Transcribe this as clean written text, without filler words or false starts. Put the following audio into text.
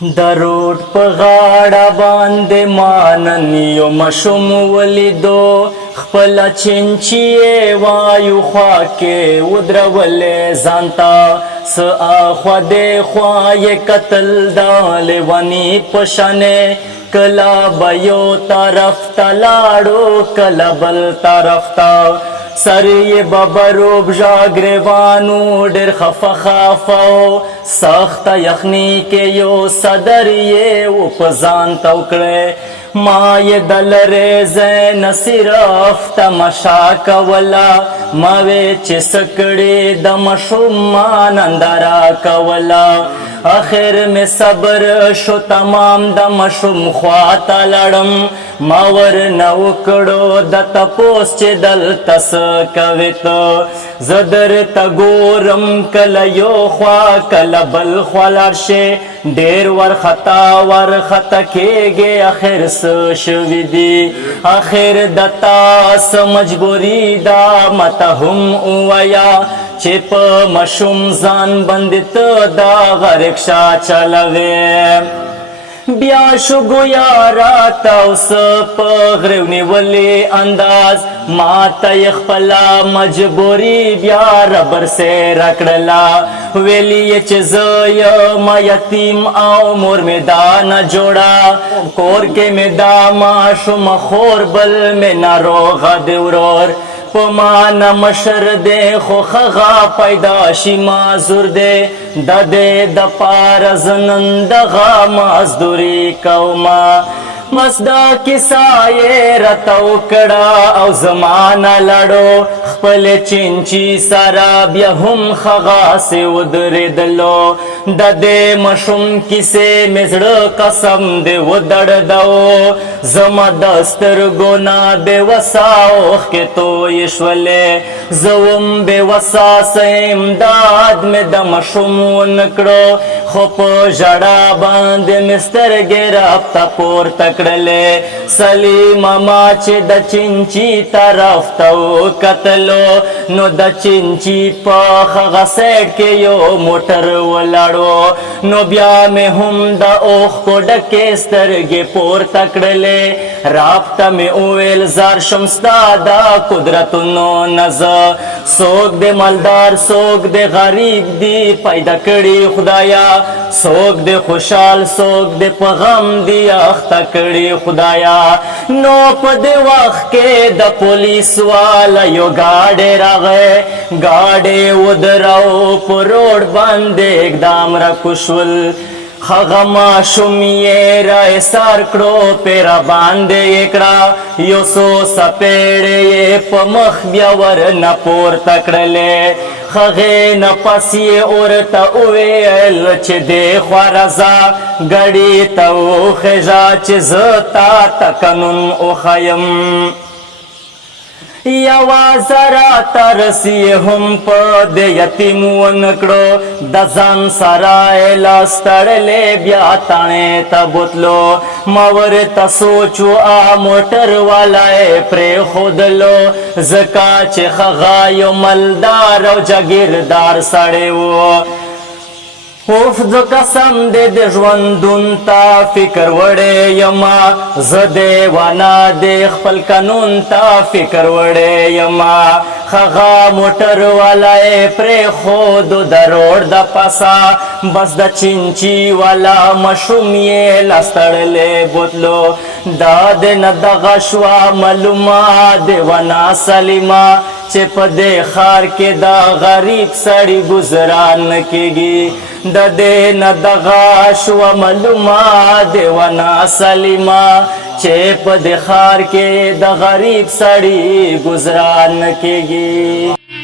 دروټ په غاړه باندې ماننیو مشوم ولیدو خپل چنچې وایو خوا کې ودرولې ځانتا س اخوا دې خوا یې قتل د لیوني په شانې کلا به یو طرف ته لاړو کلا بل طرف ته سر یې ببروب ژاګریوانو ډېر خفه خافه سخته یخني کې یو صدر یې و په ځان ته وکړی ما یې د لرې ځای نه صرف تماشا کوله ما وې چې څه کړې د ماشوم ما ننداره کوله آخر میں صبر شو تمام د مشوم خوا ته لاړم ما ورنه وکړو د تپوس چې دلته څه کوې ته زه درته ګورم کله یو خوا کله بل خوا لاړ شې ډېر ورخطا کېږې آخر څه شوي دي آخر د تا څه مجبوري ده ماته هم ووایه چې په مشوم ځان باندې ته دغه رکشا چلوې بیا شو ګویا راته اوس په غريو نیولې انداز ماته یې خپله مجبوري بیا ربر سې راکړله ویلي یې چې زه یم یتیم او مور مې دا نه جوړه کور کې مې دا ماشوم خور بل مې ناروغه دی ورور په ما نه مشر دی خو خغه پیدا شي معذور دی د دې دپاره زه نن دغه مزدوري کومه بس دا کیسه یې راته وکړه او زما نه لاړو خپلې چینچي سره بیا هم خغاسې ودرېدلو د دې ماشوم کیسې مې زړه قسم دې ودړدو زما د سترګو نه بېوسه اوښکې تویې شولې زه وم بېوسه څه امداد مې د ماشوم ونه کړو خو په ژړا باندې مې سترګې رابطه پورته کړلې سلیمه ما چې د چینچي طرف ته وکتلو نو د چینچي په هغه سایډ کې یو موټر ولاړو نو بیا مې هم د اوښکو ډکې سترګې پورته کړلې رابطه مې وویل زار شم ستا د قدرتونو نه زه څوک د مالدار څوک د غریب دی پیدا کړي خدایا څوک د خوشحال څوک د په غم دی اخته کړي خدایا نو په دې وخت کې د پولیس والا یو ګاډی راغی ګاډی ودراو په روډ باندې اقدام را کوشول هغه ماشوم یې را ایسار کړو پیرا باندې یې کړه یو څو څپېړې یې په مخ بیا ورنه پورته کړلې هغې نه پس یې ورته وویل چې دې خوا راځه ګاډي ته وخېژه چې زه تا ته قانون وښیم یوازه راته رسي هم په د یتیم ونه کړو د ځان سره یې لاس تړلی بیا تاڼې ته بوتلو ما ورته سوچ و موټر والا یې پرېښودلو ځکه چې هغه یو مالدار او جاګیردار سړی و اوف زه قسم دې د ژوندون ته فکر وړی یما زه دیوانه د خپل قانون ته فکر وړی یما هغه موټر والا یې پرېښودو د روډ د پاسه بس د چینچي والا ماشوم یې لاس تړلی بوتلو دا د نه دغه شوه معلومه دیوانه سلیمه چې په دې ښار کې د غریب سړي ګزران نه کېږي د دې نه دغه شوه معلومه دیوانه سلیمه چې په دې ښار کې د غریب سړي ګزران نه کېږي